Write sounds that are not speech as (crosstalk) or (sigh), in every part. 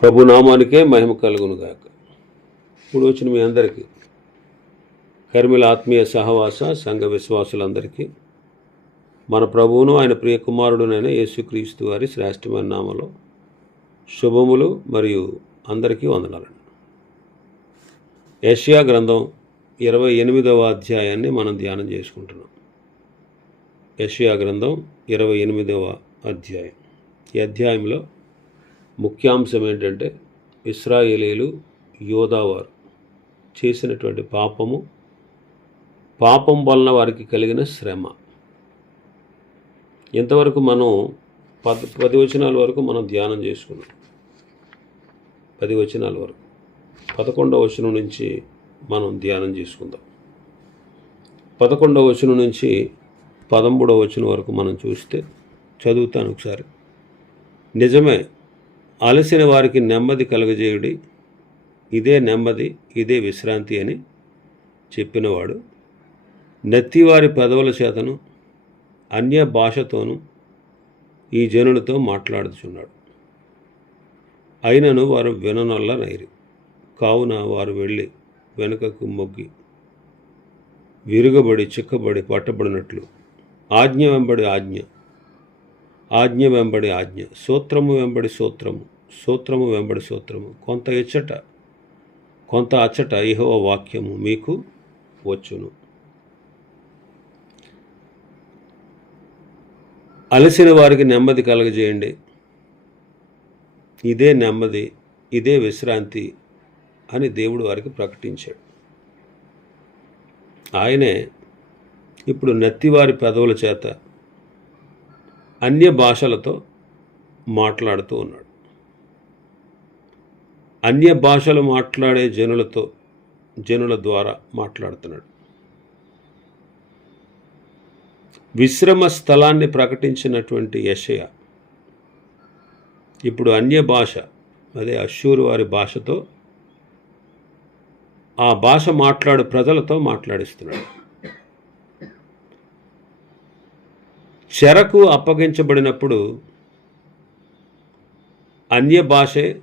ప్రభు నామానికే మహిమ కలుగునుగాక. ఇప్పుడు వచ్చిన మీ అందరికీ కర్మిల ఆత్మీయ సహవాస సంఘ విశ్వాసులందరికీ మన ప్రభువును ఆయన ప్రియకుమారుడునైన యేసుక్రీస్తు వారి శ్రేష్టమైన నామలో శుభములు మరియు అందరికీ వందనాలండి యష్యా గ్రంథం ఇరవై ఎనిమిదవ అధ్యాయాన్ని మనం ధ్యానం చేసుకుంటున్నాం. యష్యా గ్రంథం ఇరవై ఎనిమిదవ అధ్యాయం. ఈ అధ్యాయంలో ముఖ్యాంశం ఏంటంటే ఇస్రాయేలీలు యోధావారు చేసినటువంటి పాపము పాపం వలన వారికి కలిగిన శ్రమ. ఇంతవరకు మనం పది పది వచనాల వరకు మనం ధ్యానం చేసుకున్నాం? పది వచనాల వరకు. పదకొండవ వచనం నుంచి మనం ధ్యానం చేసుకుందాం. పదకొండవ వచనం నుంచి పదమూడవ వచనం వరకు మనం చూస్తే చదువుతాను ఒకసారి. నిజమే అలసిన వారికి నెమ్మది కలుగజేయుడి. ఇదే నెమ్మది ఇదే విశ్రాంతి అని చెప్పినవాడు నెత్తివారి పెదవుల చేతను అన్య భాషతోనూ ఈ జనులతో మాట్లాడుచున్నాడు. అయినను వారు విననొల్ల నైరి. కావున వారు వెళ్ళి వెనుకకు మొగ్గి విరుగబడి చిక్కబడి పట్టబడినట్లు ఆజ్ఞ వెంబడి ఆజ్ఞ ఆజ్ఞ వెంబడి ఆజ్ఞ. సూత్రము వెంబడి సూత్రము. సూత్రము వెంబడి సూత్రము. కొంత ఇచ్చట కొంత అచ్చట ఇహో వాక్యము మీకు వచ్చును. అలసిన వారికి నెమ్మది కలగజేయండి. ఇదే నెమ్మది ఇదే విశ్రాంతి అని దేవుడు వారికి ప్రకటించాడు. ఆయనే ఇప్పుడు నత్తివారి పెదవుల చేత అన్య భాషలతో మాట్లాడుతూ ఉన్నాడు. అన్య భాషలు మాట్లాడే జనులతో జనుల ద్వారా మాట్లాడుతున్నాడు. విశ్రమ స్థలాన్ని ప్రకటించినటువంటి యషయ ఇప్పుడు అన్య భాష అదే అశ్షూరు వారి భాషతో ఆ భాష మాట్లాడు ప్రజలతో మాట్లాడిస్తున్నాడు. చెరకు అప్పగించబడినప్పుడు అన్య భాషే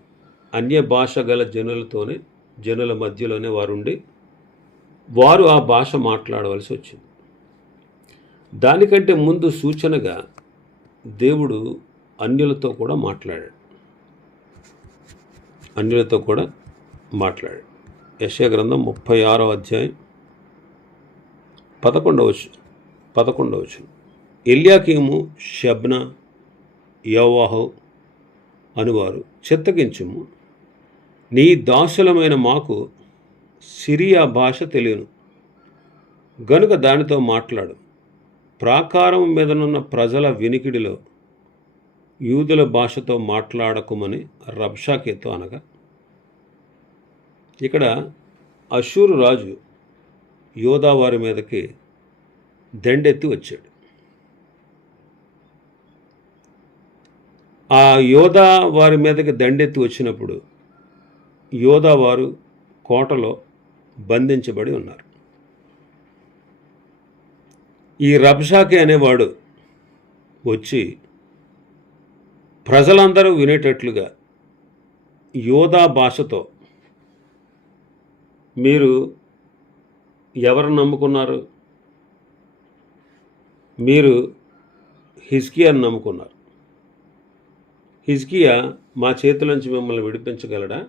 అన్య భాష గల జనులతోనే జనుల మధ్యలోనే వారుండి వారు ఆ భాష మాట్లాడవలసి వచ్చింది. దానికంటే ముందు సూచనగా దేవుడు అన్యులతో కూడా మాట్లాడాడు. అన్యులతో కూడా మాట్లాడాడు. యశయ గ్రంథం ముప్పై ఆరో అధ్యాయం పదకొండవచ్చు పదకొండవచ్చు ఎల్యాకీము షబ్న యోవాహు అనువారు. చిత్తగించుము నీ దాసులమైన మాకు సిరియా భాష తెలియను. గనుక దానితో మాట్లాడు. ప్రాకారం మీదనున్న ప్రజల వినికిడిలో యూదుల భాషతో మాట్లాడకుమని రబ్షాకేతో అనగా. ఇక్కడ అశూరు రాజు యోధావారి మీదకి దండెత్తి వచ్చాడు. ఆ యోధా వారి మీదకి దండెత్తి వచ్చినప్పుడు యోధా వారు కోటలో బంధించబడి ఉన్నారు. ఈ రబ్షాకే అనేవాడు వచ్చి ప్రజలందరూ వినేటట్లుగా యోధా భాషతో మీరు ఎవరు నమ్ముకున్నారు? మీరు హిజ్కియాని నమ్ముకున్నారు? హిజ్కియా మా చేతిలోంచి మిమ్మల్ని విడిపించగలడా?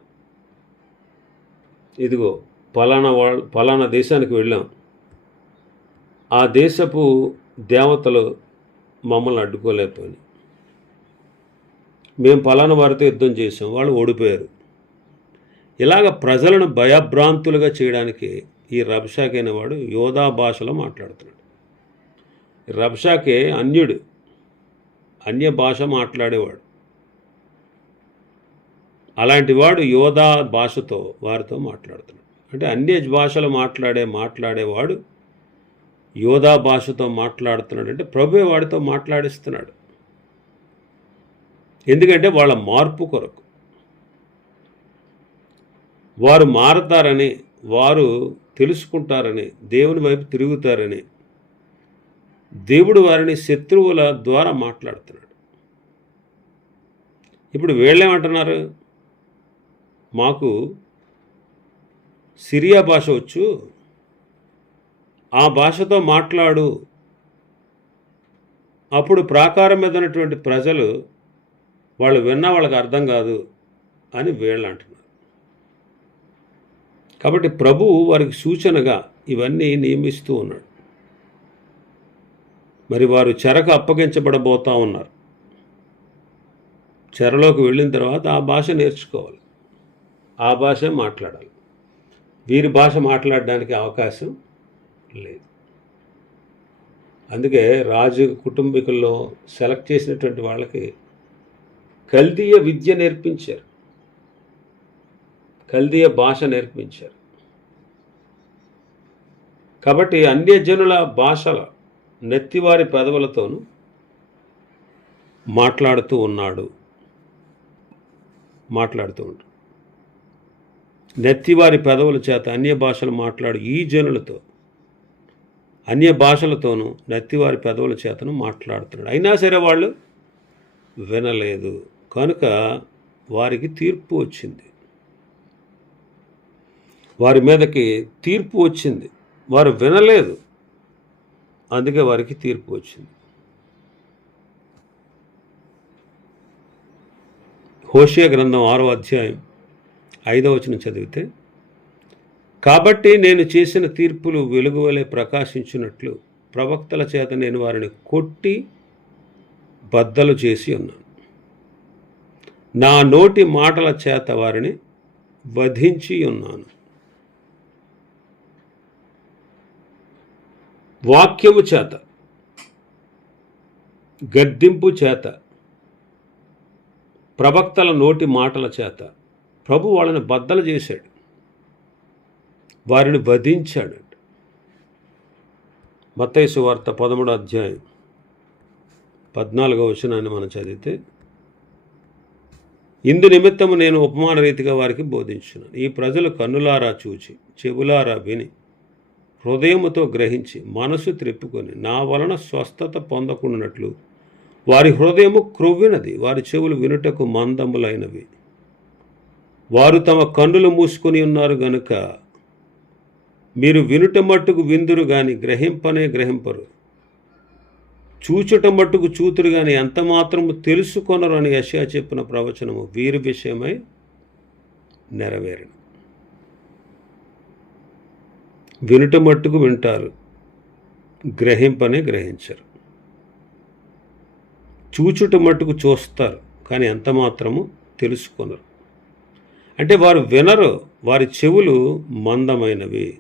ఇదిగో పలానా వాళ్ళ పలానా దేశానికి వెళ్ళాం. ఆ దేశపు దేవతలు మమ్మల్ని అడ్డుకోలేకపోయినాయి. మేము పలానా వారితో యుద్ధం చేసాం వాళ్ళు ఓడిపోయారు. ఇలాగ ప్రజలను భయభ్రాంతులుగా చేయడానికి ఈ రబ్షాకైన వాడు యోధా భాషలో మాట్లాడుతున్నాడు. రబ్షాకే అన్యుడు అన్య భాష మాట్లాడేవాడు. అలాంటి వాడు యోధా భాషతో వారితో మాట్లాడుతున్నాడు. అంటే అన్య భాషలు మాట్లాడే మాట్లాడేవాడు యోధా భాషతో మాట్లాడుతున్నాడు అంటే ప్రభువే వాడితో మాట్లాడిస్తున్నాడు. ఎందుకంటే వాళ్ళ మార్పు కొరకు. వారు మారతారని వారు తెలుసుకుంటారని దేవుని వైపు తిరుగుతారని దేవుడు వారిని శత్రువుల ద్వారా మాట్లాడుతున్నాడు. ఇప్పుడు వీళ్ళేమంటున్నారు? మాకు సిరియా భాష వచ్చు. ఆ భాషతో మాట్లాడు. అప్పుడు ప్రాకారం మీద ఉన్నటువంటి ప్రజలు వాళ్ళు విన్నా వాళ్ళకి అర్థం కాదు అని వీళ్ళు అంటున్నారు. కాబట్టి ప్రభువు వారికి సూచనగా ఇవన్నీ నియమిస్తూ ఉన్నాడు. మరి వారు చెరకు అప్పగించబడబోతా ఉన్నారు. చెరలోకి వెళ్ళిన తర్వాత ఆ భాష నేర్చుకోవాలి. ఆ భాష మాట్లాడాలి. వీరి భాష మాట్లాడడానికి అవకాశం లేదు. అందుకే రాజు కుటుంబీకుల్లో సెలెక్ట్ చేసినటువంటి వాళ్ళకి కల్దీయ విద్య నేర్పించారు. కల్దీయ భాష నేర్పించారు. కాబట్టి అన్యజనుల భాషల నెత్తివారి పెదవులతోనూ మాట్లాడుతూ ఉన్నాడు మాట్లాడుతూ ఉంటాడు. నెత్తివారి పెదవుల చేత అన్య భాషలు మాట్లాడు ఈ జనులతో అన్య భాషలతోనూ నెత్తివారి పెదవుల చేతను మాట్లాడుతున్నాడు. అయినా సరే వాళ్ళు వినలేదు. కనుక వారికి తీర్పు వచ్చింది. వారి మీదకి తీర్పు వచ్చింది. వారు వినలేదు. అందుకే వారికి తీర్పు వచ్చింది. హోషియా గ్రంథం ఆరో అధ్యాయం ఐదవ వచనం చదివితే కాబట్టి నేను చేసిన తీర్పులు వెలుగువలే ప్రకాశించినట్లు ప్రవక్తల చేత నేను వారిని కొట్టి బద్దలు చేసి ఉన్నాను. నా నోటి మాటల చేత వారిని వధించి ఉన్నాను. వాక్యము చేత గద్దింపు చేత ప్రవక్తల నోటి మాటల చేత ప్రభు వాళ్ళని బద్దలు చేశాడు. వారిని వధించాడు. మత్తైసు వార్త పదమూడు అధ్యాయం పద్నాలుగో వచనాన్ని మనం చదివితే ఇందు నిమిత్తము నేను ఉపమాన రీతిగా వారికి బోధించున్నాను ఈ ప్రజలు కన్నులారా చూచి చెవులారా విని హృదయముతో గ్రహించి మనసు త్రిప్పుకొని నా వలన స్వస్థత పొందకున్నట్లు వారి హృదయము క్రొవ్వినది వారి చెవులు వినుటకు మందములైనవి. వారు తమ కన్నులు మూసుకొని ఉన్నారు గనుక మీరు వినుట మట్టుకు విందురు కానీ గ్రహింపనే గ్రహింపరు. చూచుట మట్టుకు చూతురు కానీ ఎంత మాత్రము తెలుసుకొనరు అని యశా చెప్పిన ప్రవచనము వీరి విషయమై నెరవేరను. వినుట మట్టుకు వింటారు గ్రహింపనే గ్రహించరు. చూచుట మట్టుకు చూస్తారు కానీ ఎంత మాత్రము తెలుసుకొనరు. అంటే వారు వినరు వారి చెవులు మందమైనవి.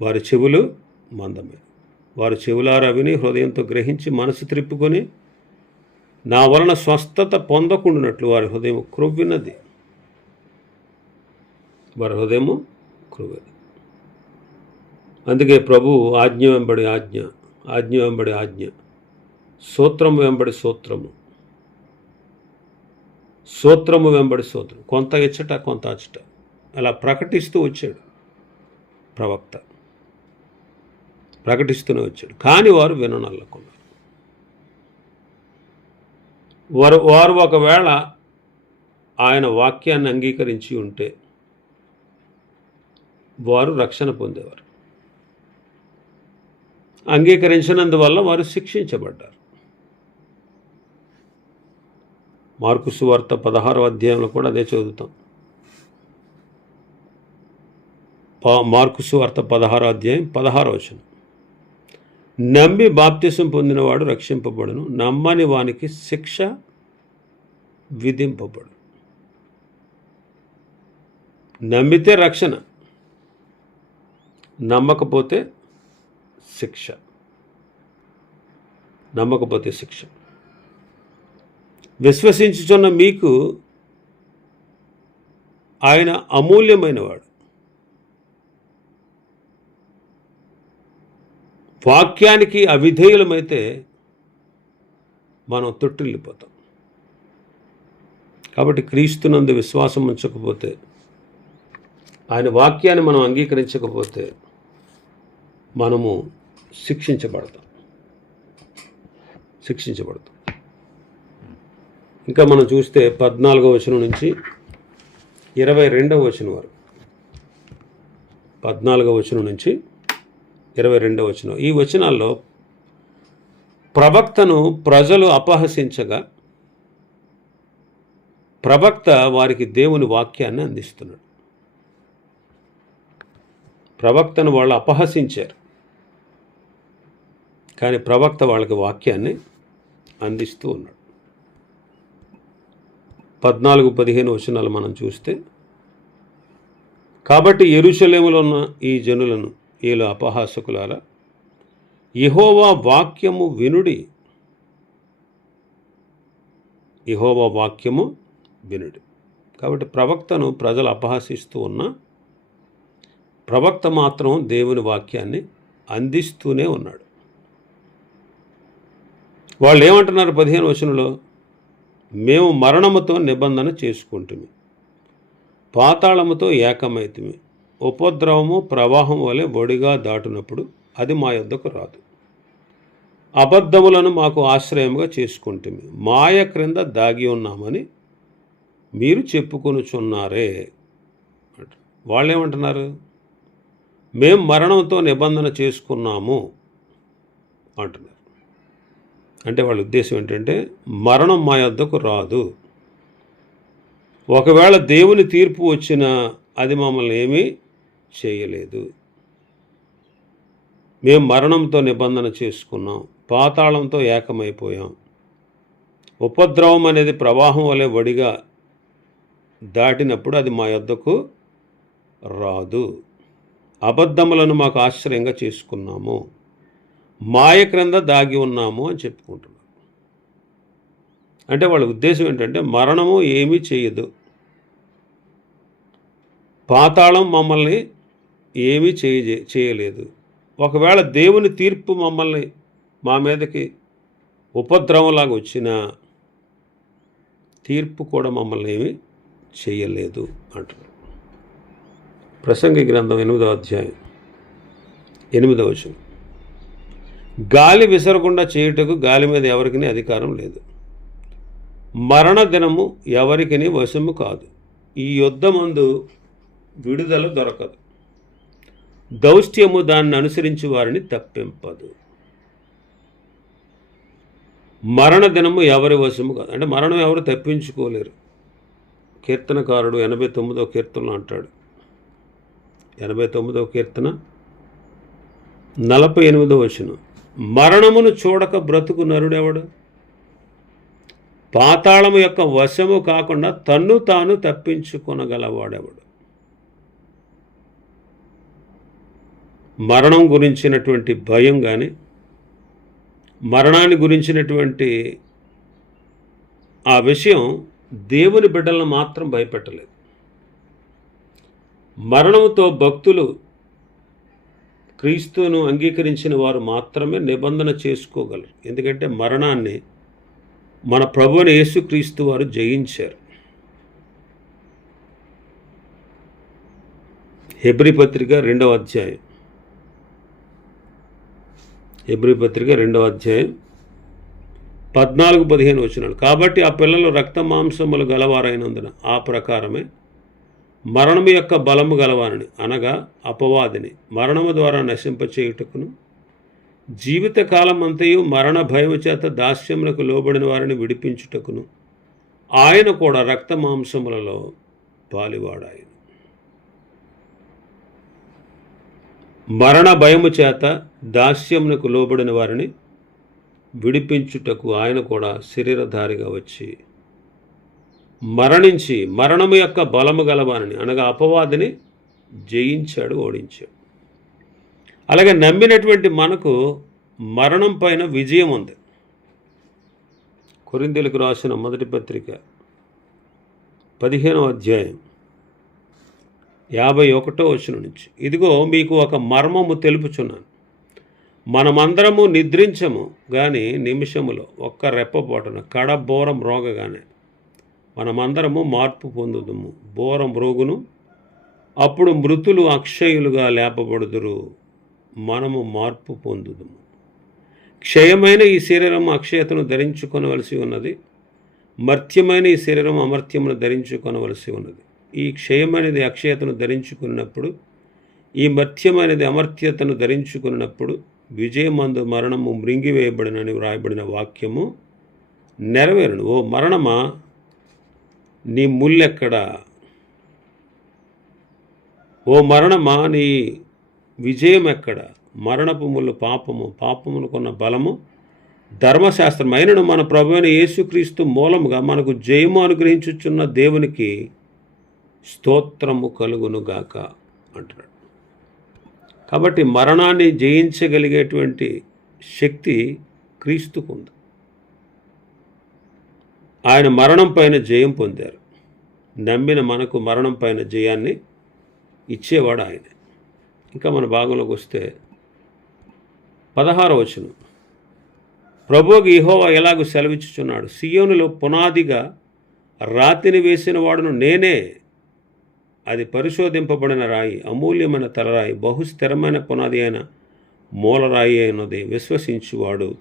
వారి చెవులు మందమైనవి. వారు చెవులారా విని హృదయంతో గ్రహించి మనసు త్రిప్పుకొని నా వలన స్వస్థత పొందకుండానట్లు వారి హృదయం క్రొవ్వినది. వారి హృదయము క్రొవ్వినది. అందుకే ప్రభు ఆజ్ఞ వెంబడి ఆజ్ఞ ఆజ్ఞ వెంబడి ఆజ్ఞ సూత్రం వెంబడి సూత్రము. సూత్రము వెంబడి సూత్రం. కొంత ఇచ్చట కొంత అచ్చట. అలా ప్రకటిస్తూ వచ్చాడు ప్రవక్త. ప్రకటిస్తూనే వచ్చాడు. కానీ వారు విననల్లకున్నారు. వారు వారు ఒకవేళ ఆయన వాక్యాన్ని అంగీకరించి ఉంటే వారు రక్షణ పొందేవారు. అంగీకరించినందువల్ల వారు శిక్షించబడ్డారు. మార్కు సువార్త పదహారో అధ్యాయంలో కూడా అదే చదువుతాం. పా- మార్కు సువార్త పదహారో అధ్యాయం పదహారో వచనం. నమ్మి బాప్తిసం పొందినవాడు రక్షింపబడును. నమ్మని వానికి శిక్ష విధింపబడు నమ్మితే రక్షణ నమ్మకపోతే శిక్ష. నమ్మకపోతే శిక్ష. విశ్వసించుచున్న మీకు ఆయన అమూల్యమైనవాడు. వాక్యానికి అవిధేయులమైతే మనం తొట్టిల్లిపోతాం కాబట్టి క్రీస్తునందు విశ్వాసం ఉంచకపోతే ఆయన వాక్యాన్ని మనం అంగీకరించకపోతే మనము శిక్షించబడతాం. శిక్షించబడతాం. ఇంకా మనం చూస్తే పద్నాలుగో వచనం నుంచి ఇరవై రెండవ వచనం వరకు. పద్నాలుగో వచనం నుంచి ఇరవై రెండవ వచనం. ఈ వచనాల్లో ప్రవక్తను ప్రజలు అపహసించగా ప్రవక్త వారికి దేవుని వాక్యాన్ని అందిస్తున్నాడు. ప్రవక్తను వాళ్ళు అపహసించారు. కానీ ప్రవక్త వాళ్ళకి వాక్యాన్ని అందిస్తూ ఉన్నాడు. పద్నాలుగు పదిహేను వచనాలు మనం చూస్తే కాబట్టి ఎరుషలేములో ఉన్న ఈ జనులను వీళ్ళు అపహాసకులాల ఇహోవా వాక్యము వినుడి. ఇహోవా వాక్యము వినుడి. కాబట్టి ప్రవక్తను ప్రజలు అపహసిస్తూ ఉన్న ప్రవక్త మాత్రం దేవుని వాక్యాన్ని అందిస్తూనే ఉన్నాడు. వాళ్ళు ఏమంటున్నారు పదిహేను వచనంలో? మేము మరణముతో నిబంధన చేసుకుంటుమి. పాతాళముతో ఏకమైతిమి. ఉపద్రవము ప్రవాహం వలె ఒడిగా దాటునప్పుడు అది మా యొద్దకు రాదు. అబద్ధములను మాకు ఆశ్రయముగా చేసుకుంటుమి. మాయ క్రింద దాగి ఉన్నామని మీరు చెప్పుకొనుచున్నారే అంట. మేము మరణంతో నిబంధన చేసుకున్నాము అంటున్నారు. అంటే వాళ్ళ ఉద్దేశం ఏంటంటే మరణం మా యొద్దకు రాదు. ఒకవేళ దేవుని తీర్పు వచ్చినా అది మమ్మల్ని ఏమీ చేయలేదు. మేము మరణంతో నిబంధన చేసుకున్నాం పాతాళంతో ఏకమైపోయాం. ఉపద్రవం అనేది ప్రవాహం వలె వడిగా దాటినప్పుడు అది మా యొద్దకు రాదు. అబద్ధములను మాకు ఆశ్రయంగా చేసుకున్నాము. మాయ క్రింద దాగి ఉన్నాము అని చెప్పుకుంటున్నారు అంటే వాళ్ళ ఉద్దేశం ఏంటంటే మరణము ఏమీ చేయదు. పాతాళం మమ్మల్ని ఏమీ చేయ చేయలేదు. ఒకవేళ దేవుని తీర్పు మమ్మల్ని మా మీదకి ఉపద్రవంలాగా వచ్చినా తీర్పు కూడా మమ్మల్ని ఏమీ చేయలేదు అంటారు ప్రసంగి గ్రంథం ఎనిమిదవ అధ్యాయం ఎనిమిదవ వచనం. గాలి విసరకుండా చేయుటకు గాలి మీద ఎవరికి అధికారం లేదు. మరణ దినము ఎవరికి వశము కాదు. ఈ యుద్ధమందు విడుదల దొరకదు. దౌష్ట్యము దాన్ని అనుసరించి వారిని తప్పింపదు. మరణ దినము ఎవరి వశము కాదు. అంటే మరణం ఎవరు తప్పించుకోలేరు. కీర్తనకారుడు ఎనభై తొమ్మిదవ కీర్తనలో అంటాడు. ఎనభై తొమ్మిదవ కీర్తన నలభై ఎనిమిదవ వచనం. మరణమును చూడక బ్రతుకు నరుడెవడు? పాతాళము యొక్క వశము కాకుండా తన్ను తాను తప్పించుకొనగలవాడెవడు? మరణం గురించినటువంటి భయం కానీ మరణాన్ని గురించినటువంటి ఆ విషయం దేవుని బిడ్డలను మాత్రం భయపెట్టలేదు. మరణంతో భక్తులు క్రీస్తును అంగీకరించిన వారు మాత్రమే నిబంధన చేసుకోగలరు. ఎందుకంటే మరణాన్ని మన ప్రభువుని యేసుక్రీస్తు వారు జయించారు. హెబ్రి పత్రిక రెండవ అధ్యాయం. హెబ్రి పత్రిక రెండవ అధ్యాయం పద్నాలుగు పదిహేను వచ్చినాడు కాబట్టి ఆ పిల్లలు రక్త మాంసములు గలవారైనందున ఆ ప్రకారమే మరణము యొక్క బలము గలవారిని అనగా అపవాదిని. మరణము ద్వారా నశింపచేయుటకును జీవితకాలం అంతయు మరణ భయము చేత దాస్యములకు లోబడిన వారిని విడిపించుటకును ఆయన కూడా రక్త మాంసములలో పాలివాడాయి మరణ భయము చేత దాస్యమునకు లోబడిన వారిని విడిపించుటకు ఆయన కూడా శరీరధారిగా వచ్చి మరణించి మరణము యొక్క బలము గలవానని అనగా అపవాదిని జయించాడు ఓడించాడు. అలాగే నమ్మినటువంటి మనకు మరణం పైన విజయం ఉంది. కొరిందెలకు రాసిన మొదటి పత్రిక పదిహేనవ అధ్యాయం యాభై ఒకటో వచ్చిన నుంచి. ఇదిగో మీకు ఒక మర్మము తెలుపుచున్నాను. మనమందరము నిద్రించము కానీ నిమిషములో ఒక్క రెప్పపోటను కడబోరం రోగగానే మనమందరము మార్పు పొందుదుము. బోరం మ్రోగును అప్పుడు మృతులు అక్షయులుగా లేపబడుదురు. మనము మార్పు పొందుదుము. క్షయమైన ఈ శరీరం అక్షయతను ధరించుకొనవలసి ఉన్నది. మర్త్యమైన ఈ శరీరం అమర్త్యమును ధరించుకొనవలసి ఉన్నది. ఈ క్షయమైనది అక్షయతను ధరించుకున్నప్పుడు ఈ మర్త్యమైనది అమర్త్యతను ధరించుకున్నప్పుడు విజయమందు మరణము మృంగివేయబడినని వ్రాయబడిన వాక్యము నెరవేరును. ఓ మరణమా? నీ ముల్లెక్కడా? ఓ మరణమా? నీ విజయం ఎక్కడ మరణపు ముళ్ళు పాపము పాపమునుకున్న బలము ధర్మశాస్త్రం. అయినను మన ప్రభు అయిన యేసుక్రీస్తు మూలముగా మనకు జయము అనుగ్రహించుచున్న దేవునికి స్తోత్రము కలుగునుగాక అంటున్నాడు. కాబట్టి మరణాన్ని జయించగలిగేటువంటి శక్తి క్రీస్తుకు ఉంది ఆయన మరణం పైన జయం పొందారు. నమ్మిన మనకు మరణం పైన జయాన్ని ఇచ్చేవాడు ఆయన. ఇంకా మన భాగంలోకి వస్తే పదహార వచనం. ప్రభువుకి ఇహోవా ఎలాగూ సెలవిచ్చుచున్నాడు? సియోనులో పునాదిగా రాతిని వేసిన వాడును నేనే. అది పరిశోధింపబడిన రాయి అమూల్యమైన తలరాయి బహు స్థిరమైన పునాది అయిన మూలరాయి అయినది విశ్వసించువాడు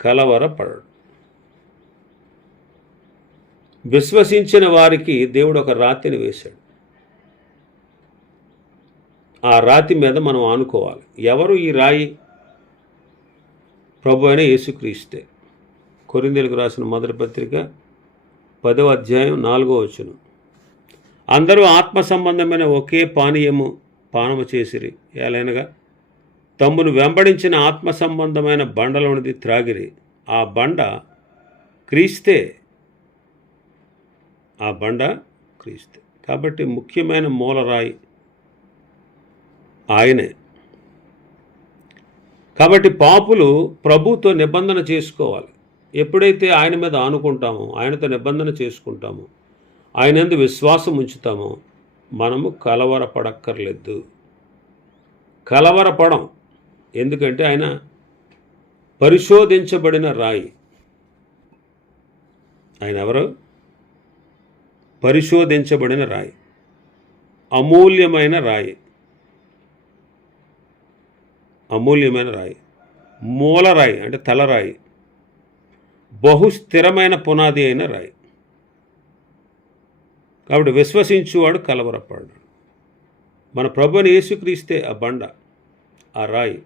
కలవరపడడు. విశ్వసించిన వారికి దేవుడు ఒక రాతిని వేశాడు. ఆ రాతి మీద మనం ఆనుకోవాలి. ఎవరు ఈ రాయి? ప్రభు అయిన యేసుక్రీస్తే. కొరిందెలకు రాసిన మొదటి పత్రిక పదవ అధ్యాయం నాలుగో వచనం. అందరూ ఆత్మ సంబంధమైన ఒకే పానీయము పానము చేసిరి. ఏలైనగా తమ్మును వెంబడించిన ఆత్మ సంబంధమైన బండలోనిది త్రాగిరి. ఆ బండ క్రీస్తే ఆ బండ క్రీస్తు. కాబట్టి ముఖ్యమైన మూలరాయి ఆయనే. కాబట్టి పాపులు ప్రభుతో నిబంధన చేసుకోవాలి. ఎప్పుడైతే ఆయన మీద ఆనుకుంటామో ఆయనతో నిబంధన చేసుకుంటామో ఆయన ఎందు విశ్వాసం ఉంచుతామో మనము కలవరపడక్కర్లేదు. కలవరపడం ఎందుకంటే ఆయన పరిశోధించబడిన రాయి. ఆయన ఎవరు? పరిశోధించబడిన రాయి. అమూల్యమైన రాయి. అమూల్యమైన రాయి. మూలరాయి అంటే తలరాయి బహు స్థిరమైన పునాది అయిన రాయి. కాబట్టి విశ్వసించువాడు కలవరపడ్డాడు. మన ప్రభుని యేసుక్రీస్తే ఆ బండ ఆ రాయి.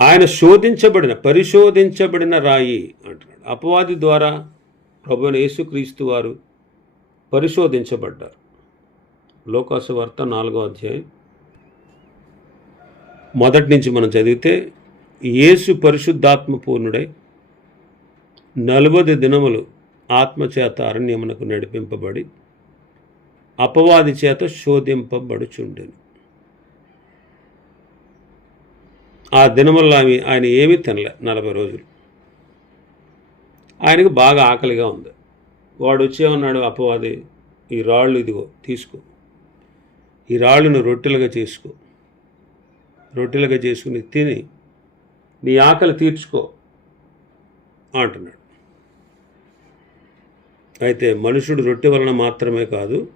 ఆయన శోధించబడిన పరిశోధించబడిన రాయి అంటున్నాడు. అపవాది ద్వారా ప్రభుని యేసుక్రీస్తు వారు పరిశోధించబడ్డారు. లోకాసు వార్త నాలుగో అధ్యాయం. మొదటి నుంచి మనం చదివితే యేసు పరిశుద్ధాత్మ పూర్ణుడై నలభై దినములు ఆత్మచేత అరణ్యమునకు నడిపింపబడి అపవాది చేత శోధింపబడుచుండెను. ఆ దినముల్లో ఆమె ఆయన ఏమీ తినలే నలభై రోజులు. ఆయనకు బాగా ఆకలిగా ఉంది. వాడు వచ్చేమన్నాడు అపవాది ఈ రాళ్ళు ఇదిగో తీసుకో. ఈ రాళ్ళను రొట్టెలుగా చేసుకో. రొట్టెలుగా చేసుకుని తిని నీ ఆకలి తీర్చుకో అంటున్నాడు. అయితే మనుషుడు రొట్టె వలన మాత్రమే కాదు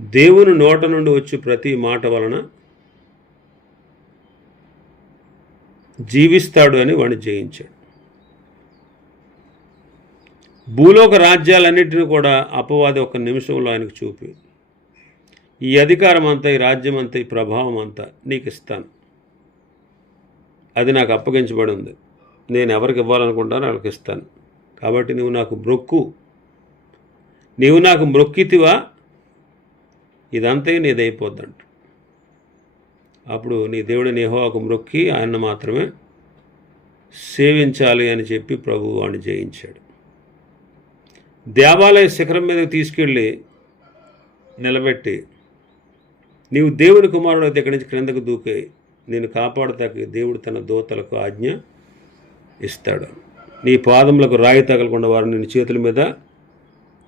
దేవుని నోట నుండి వచ్చే ప్రతి మాట వలన జీవిస్తాడు అని వాడిని జయించాడు. భూలోక రాజ్యాలన్నింటినీ కూడా అపవాది ఒక నిమిషంలో ఆయనకు చూపి ఈ అధికారం అంతా ఈ రాజ్యం అంతా ఈ ప్రభావం అంతా నీకు ఇస్తాను. అది నాకు అప్పగించబడి ఉంది. నేను ఎవరికి ఇవ్వాలనుకుంటానో వాళ్ళకి ఇస్తాను. కాబట్టి నువ్వు నాకు మ్రొక్కు నీవు నాకు మ్రొక్కితివా ఇదంతా నీదైపోద్దంట అప్పుడు నీ దేవుడు నేహోకు మ్రొక్కి ఆయన మాత్రమే సేవించాలి అని చెప్పి ప్రభువు వాడిని జయించాడు. దేవాలయ శిఖరం మీదకి తీసుకెళ్ళి నిలబెట్టి నీవు దేవుడి కుమారుడు అయితే ఇక్కడి నుంచి క్రిందకు దూకే నేను కాపాడుతాకి దేవుడు తన దోతలకు ఆజ్ఞ ఇస్తాడు. నీ పాదములకు రాయి తగలకుండా వారు నేను చేతుల మీద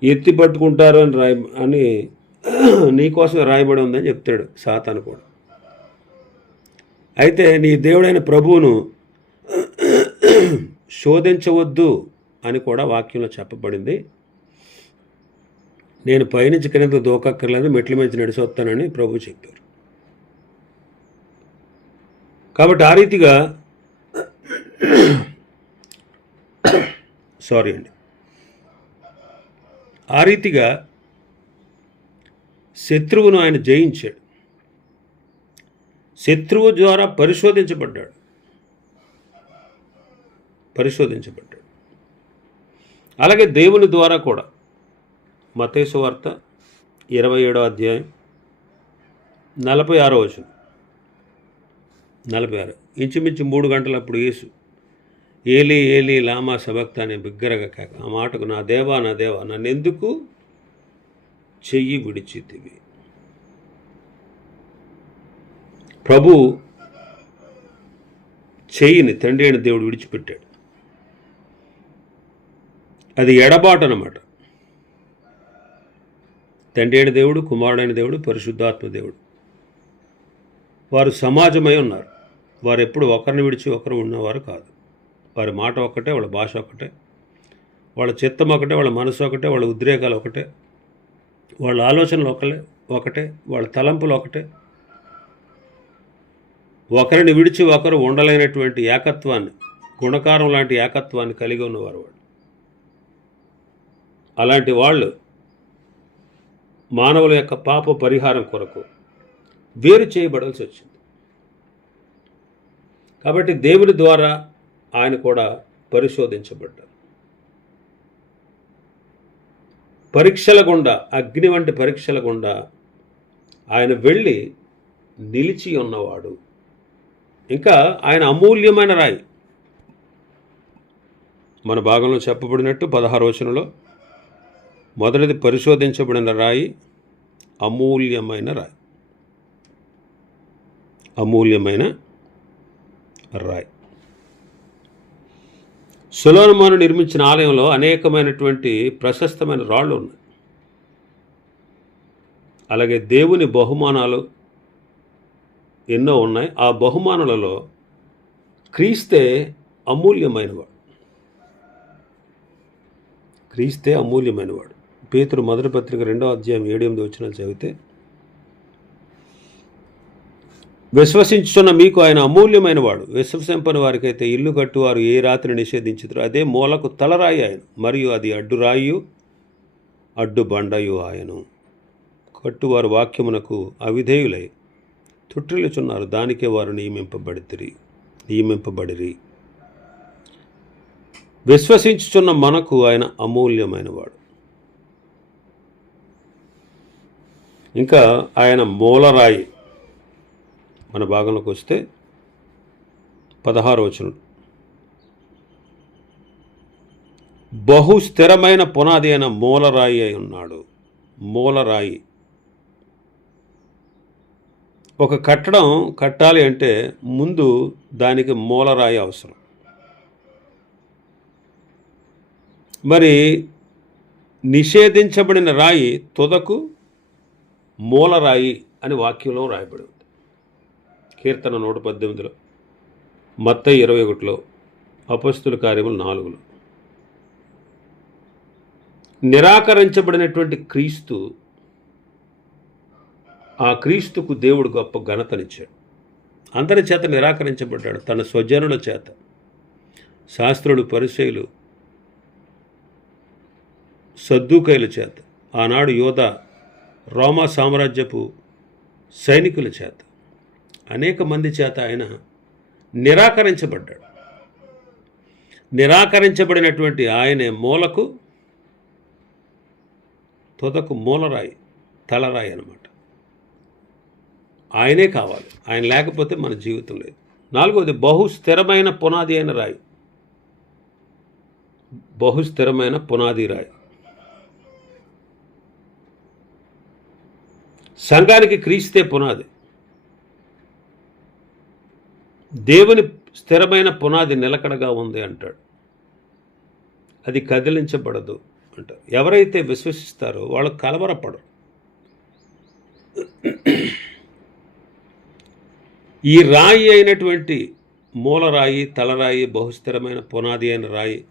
ఎత్తి పట్టుకుంటారు అని రాయి అని నీకోసం రాయబడి ఉందని చెప్తాడు సాతాను కూడా. అయితే నీ దేవుడైన ప్రభువును శోధించవద్దు అని కూడా వాక్యంలో చెప్పబడింది. నేను పైనుంచి కింద దూకక్కర్లేదు మెట్ల మీద నడిచొస్తానని ప్రభు చెప్పారు. కాబట్టి ఆ రీతిగా (coughs) సారీ అండి. ఆ రీతిగా శత్రువును ఆయన జయించాడు. శత్రువు ద్వారా పరిశోధించబడ్డాడు. పరిశోధించబడ్డాడు. అలాగే దేవుని ద్వారా కూడా మతేసు వార్త ఇరవై ఏడో అధ్యాయం నలభై ఆరో వచనం. నలభై ఆరు. ఇంచుమించు మూడు గంటలప్పుడు యేసు ఏలి ఏలి లామా సభక్త అనే బిగ్గరగా కాక ఆ మాటకు నా దేవా నా దేవా నన్నెందుకు చెయ్యి విడిచితివి? ప్రభు చెయ్యిని తండ్రి అయిన దేవుడు విడిచిపెట్టాడు. అది ఎడబాటు అన్నమాట తండ్రి అయిన దేవుడు కుమారుడైన దేవుడు పరిశుద్ధాత్మ దేవుడు. వారు సమాజమై ఉన్నారు. వారు ఎప్పుడు ఒకరిని విడిచి ఒకరు ఉన్నవారు కాదు. వారి మాట ఒక్కటే వాళ్ళ భాష ఒకటే వాళ్ళ చిత్తం ఒకటే వాళ్ళ మనసు ఒకటే వాళ్ళ ఉద్రేకాలు ఒకటే వాళ్ళ ఆలోచనలు ఒకలే ఒకటే వాళ్ళ తలంపులు ఒకటే. ఒకరిని విడిచి ఒకరు ఉండలేనటువంటి ఏకత్వాన్ని గుణకారం లాంటి ఏకత్వాన్ని కలిగి ఉన్నవారు వాళ్ళు. అలాంటి వాళ్ళు మానవుల యొక్క పాప పరిహారం కొరకు వేరు చేయబడాల్సి వచ్చింది. కాబట్టి దేవుని ద్వారా ఆయన కూడా పరిశోధించబడ్డారు పరీక్షల గుండా అగ్ని వంటి పరీక్షల గుండా ఆయన వెళ్ళి నిలిచి ఉన్నవాడు. ఇంకా ఆయన అమూల్యమైన రాయి. మన భాగంలో చెప్పబడినట్టు పదహారు వచనంలో మొదటిది పరిశోధించబడిన రాయి అమూల్యమైన రాయి. అమూల్యమైన రాయి. సులోనమాను నిర్మించిన ఆలయంలో అనేకమైనటువంటి ప్రశస్తమైన రాళ్ళు ఉన్నాయి. అలాగే దేవుని బహుమానాలు ఎన్నో ఉన్నాయి. ఆ బహుమానాలలో క్రీస్తే అమూల్యమైనవాడు. క్రీస్తే అమూల్యమైనవాడు. పేతురు మొదటి పత్రిక రెండో అధ్యాయం ఏడు ఎనిమిది వచ్చిన చదివితే విశ్వసించుచున్న మీకు ఆయన అమూల్యమైన వాడు. విశ్వసింపని వారికైతే ఇల్లు కట్టువారు ఏ రాత్రి నిషేధించుతారో అదే మూలకు తలరాయి ఆయన. మరియు అది అడ్డురాయు అడ్డు బండయు ఆయను. కట్టువారు వాక్యమునకు అవిధేయులై తుట్టిల్లుచున్నారు. దానికే వారు నియమింపబడితిరి నియమింపబడిరి. విశ్వసించుచున్న మనకు ఆయన అమూల్యమైన వాడు ఇంకా ఆయన మూలరాయి. మన భాగంలోకి వస్తే పదహారు వచనం. బహు స్థిరమైన పునాది అయిన మూలరాయి అయి ఉన్నాడు. మూలరాయి. ఒక కట్టడం కట్టాలి అంటే ముందు దానికి మూలరాయి అవసరం. మరి నిషేధించబడిన రాయి తుదకు మూలరాయి అని వాక్యంలో రాయబడి ఉంది. కీర్తన నూట పద్దెనిమిదిలో మత్త ఇరవై ఒకటిలో అపస్తుల కార్యములు నాలుగులో. నిరాకరించబడినటువంటి క్రీస్తు ఆ క్రీస్తుకు దేవుడు గొప్ప ఘనతనిచ్చాడు. అందరి చేత నిరాకరించబడ్డాడు. తన స్వజనుల చేత శాస్త్రులు పరిచయులు సద్దుకైల చేత. ఆనాడు యోధ రోమా సామ్రాజ్యపు సైనికుల చేత అనేక మంది చేత ఆయన నిరాకరించబడ్డాడు. నిరాకరించబడినటువంటి ఆయనే మూలకు తుదకు మూలరాయి తలరాయి అన్నమాట. ఆయనే కావాలి. ఆయన లేకపోతే మన జీవితం లేదు. నాలుగవది బహు స్థిరమైన పునాది అయిన రాయి. బహు స్థిరమైన పునాది రాయి. సంఘానికి క్రీస్తే పునాది. దేవుని స్థిరమైన పునాది నిలకడగా ఉంది అంటాడు. అది కదిలించబడదు అంటారు ఎవరైతే విశ్వసిస్తారో వాళ్ళు కలవరపడరు. ఈ రాయి అయినటువంటి మూలరాయి తలరాయి బహుస్థిరమైన పునాది అయిన రాయి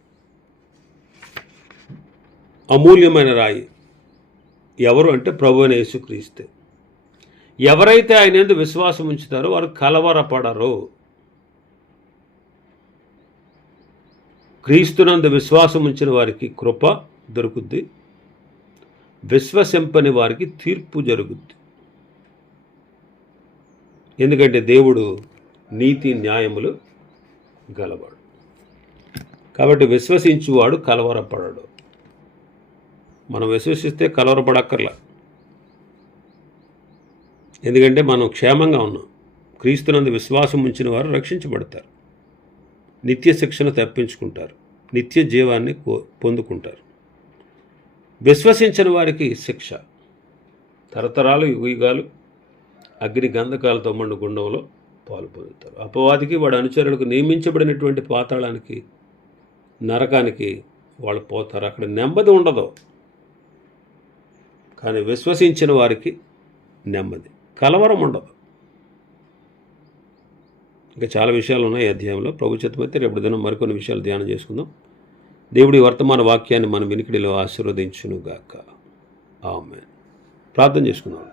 అమూల్యమైన రాయి ఎవరు అంటే ప్రభు అయిన యేసుక్రీస్తే. ఎవరైతే ఆయన ఎందు విశ్వాసం ఉంచుతారో వారు కలవరపడరు. క్రీస్తునందు విశ్వాసం ఉంచిన వారికి కృప దొరుకుద్ది. విశ్వసింపని వారికి తీర్పు జరుగుద్ది. ఎందుకంటే దేవుడు నీతి న్యాయములు గలవాడు. కాబట్టి విశ్వసించువాడు కలవరపడడు. మనం విశ్వసిస్తే కలవరపడక్కర్లా. ఎందుకంటే మనం క్షేమంగా ఉన్నాం. క్రీస్తునందు విశ్వాసం ఉంచిన వారు రక్షించబడతారు. నిత్య శిక్షణ తప్పించుకుంటారు. నిత్య జీవాన్ని కో- పొందుకుంటారు. విశ్వసించిన వారికి శిక్ష. తరతరాలు యుగాలు అగ్ని గంధకాలతో మండు గుండంలో పాలు పొందుతారు. అపవాదికి వాడి అనుచరులకు నియమించబడినటువంటి పాతాళానికి నరకానికి వాళ్ళు పోతారు. అక్కడ నెమ్మది ఉండదు. కానీ విశ్వసించిన వారికి నెమ్మది. కలవరం ఉండదు. ఇంకా చాలా విషయాలు ఉన్నాయి ఈ అధ్యాయంలో. ప్రభు చిత్తమైతే రేపు దినం మరికొన్ని విషయాలు ధ్యానం చేసుకుందాం. దేవుడి వర్తమాన వాక్యాన్ని మన వినికిడిలో ఆశీర్వదించునుగాక. ఆమె ప్రార్థన చేసుకుందాం.